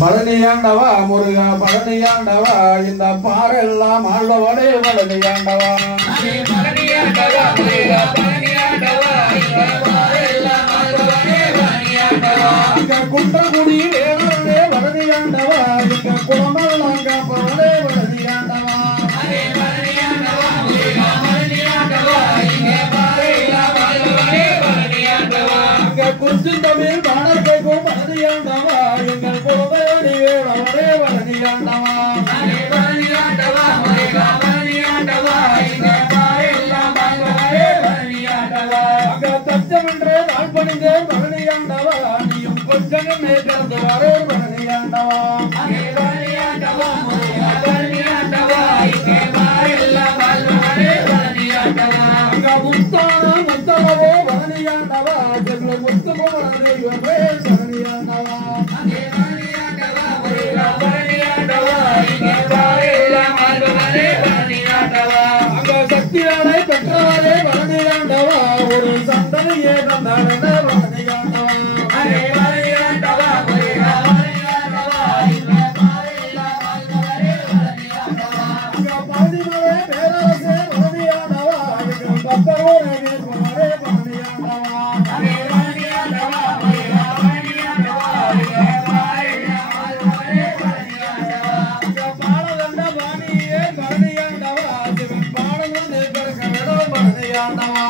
பழனியாண்டவா முருகா பழனியாண்டவா இந்த பாரெல்லாம் ஆழ்வடே பழனியாண்டவா இங்க குன்றக்குடி வேணே பழனியாண்டவா இங்க குளமெல்லாம் காப்பவனே பழனியாண்டவா அங்க குஞ்சுந்தமிழ் பாடல்கைக்கும் பழனியாண்டவா எங்கள் குலதேவனி வேணவனே பழனியாண்டவா அங்க தச்சமென்றே நாள் பணிந்தேன் பழனியாண்டவா நீயும் கொஞ்சம் நேர்ந்து வரே பழனியாண்டவா அங்க முத்தான முத்தளவோ பழனியாண்டவா செல்ல முத்தமோ பழனியாண்டவா அங்க சக்தியானை பெற்றவரே பழனியாண்டவா ஒரு சந்தனையே தந்தானே பழனியாண்டவா அங்க பாதிமலை பேரரசே பழனியாண்டவா பக்தரோடு நேர்மரே பழனியாண்டவா பாடகண்ட பாணியே பழனியாண்டவா சிவன் பாடல் வந்து பிறக்கவேடோ பழனியாண்டவா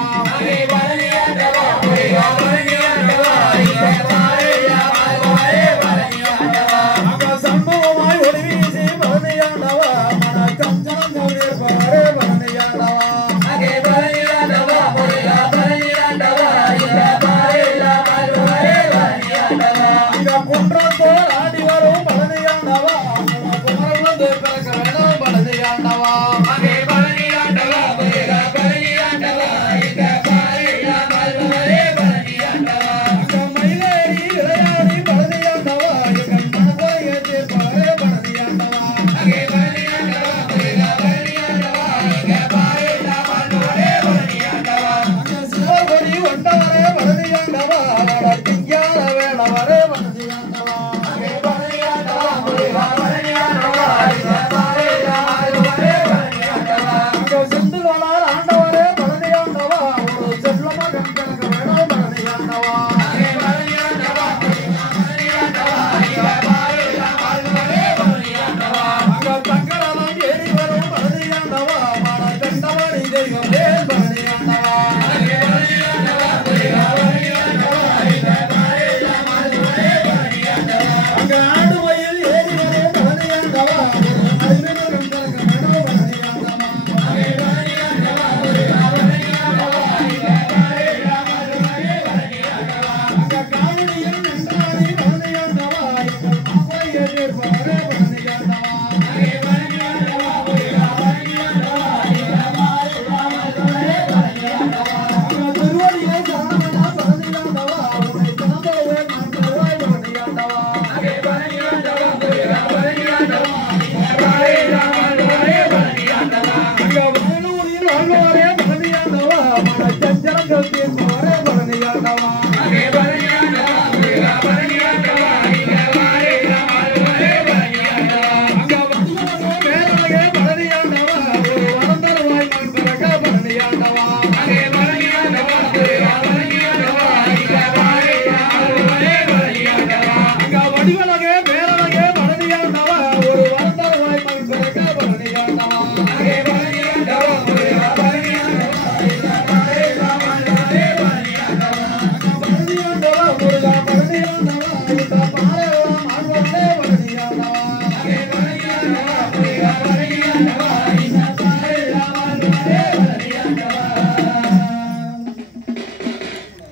அங்க சம்பவமாய் ஒளி வீசி பழனியாண்டவா மன கஞ்சனம் போதே பழனியாண்டவா அங்க குன்றத்தோர் ஆடி வரும் பழனியாண்டவா குமரம் வந்து பிறக்கவேடோ பழனியாண்டவா அங்க மயிலேறி விளையாடி பழனியாண்டவா எங்கள் மனதை தீர்ப்பவரே பழனியாண்டவா அங்க சிவகொடி ஒண்டவரே பழனியாண்டவா திங்கார வேளவரே பழனியாண்டவா